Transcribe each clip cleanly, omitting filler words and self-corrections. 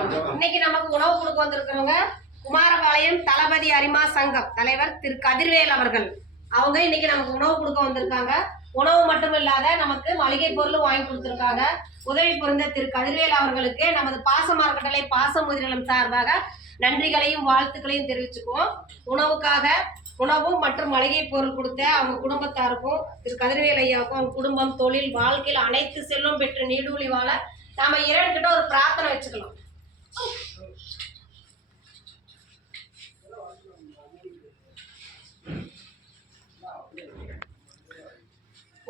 இன்னைக்கு நமக்கு உணவு கொடுக்க வந்திருக்கிறவங்க குமாரபாளையம் தளபதி அரிமா சங்கம் தலைவர் திரு கதிர்வேல் அவர்கள். அவங்க இன்னைக்கு நமக்கு உணவு கொடுக்க வந்திருக்காங்க. உணவு மட்டும் இல்லாத நமக்கு மளிகை பொருளும் வாங்கி கொடுத்திருக்காங்க. உதவி புரிந்த திரு கதிர்வேல் அவர்களுக்கு நமது பாச அறக்கட்டளை பாசம் முதலிடம் சார்பாக நன்றிகளையும் வாழ்த்துக்களையும் தெரிவிச்சுக்குவோம். உணவு மற்றும் மளிகை பொருள் கொடுத்த அவங்க குடும்பத்தாருக்கும் திரு கதிர்வேல் ஐயாவுக்கும் அவங்க குடும்பம் தொழில் வாழ்க்கையில் அனைத்து செல்வம் பெற்று நீடூழி வாழ நாம இறைவன்கிட்ட ஒரு பிரார்த்தனை வச்சுக்கலாம்.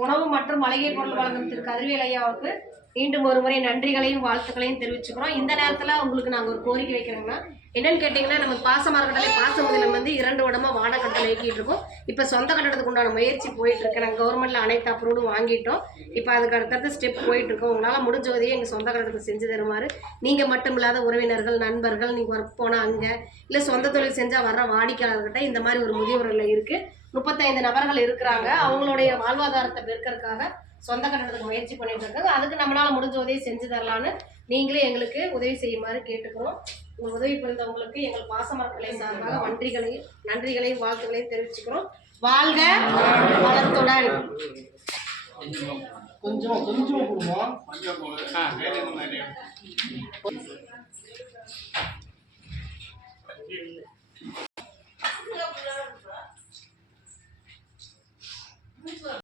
உணவு மற்றும் மளிகை பொருள் வழங்கும் திரு கதிர்வேல் ஐயாவுக்கு மீண்டும் ஒரு முறை நன்றிகளையும் வாழ்த்துக்களையும் தெரிவிச்சுக்கிறோம். இந்த நேரத்தில் உங்களுக்கு நாங்கள் ஒரு கோரிக்கை வைக்கிறோங்கன்னா என்னன்னு கேட்டிங்கன்னா, நம்ம பாச அறக்கட்டளை பாச முதலில் 2 வருடமாக வாடகை கட்டணம் இயக்கிட்டு இருக்கோம். இப்போ சொந்த கட்டணத்துக்கு உண்டான முயற்சி போயிட்டு இருக்கு. நாங்கள் கவர்மெண்ட்டில் அனைத்து அப்ரூவ்டும் வாங்கிட்டோம். இப்போ அதுக்கு அடுத்தடுத்த ஸ்டெப் போயிட்டு இருக்கோம். உங்களால் முடிஞ்ச உதவியை எங்கள் சொந்த கட்டணத்துக்கு செஞ்சு தருமாறு நீங்கள் மட்டும் இல்லாத உறவினர்கள் நண்பர்கள் நீங்கள் ஒர்க் போனால் அங்கே இல்லை சொந்த தொழில் செஞ்சால் வர்ற வாடிக்கையாளர்கிட்ட இந்த மாதிரி ஒரு முதியோரில் இருக்குது 35 நபர்கள் இருக்கிறாங்க. அவங்களுடைய வாழ்வாதாரத்தை பெருக்கிறதுக்காக சொந்த கட்டணத்துக்கு முயற்சி பண்ணிட்டு இருக்காங்க. அதுக்கு நம்மளால் முடிஞ்ச உதவி செஞ்சு தரலான்னு நீங்களே எங்களுக்கு உதவி செய்யுமாறு கேட்டுக்கிறோம். உங்கள் உதவி புரிந்தவங்களுக்கு எங்கள் பாச அறக்கட்டளை சார்பாக நன்றிகளையும் வாழ்த்துக்களையும் தெரிவிச்சுக்கிறோம். வாழ்க வளத்துடன். கொஞ்சம்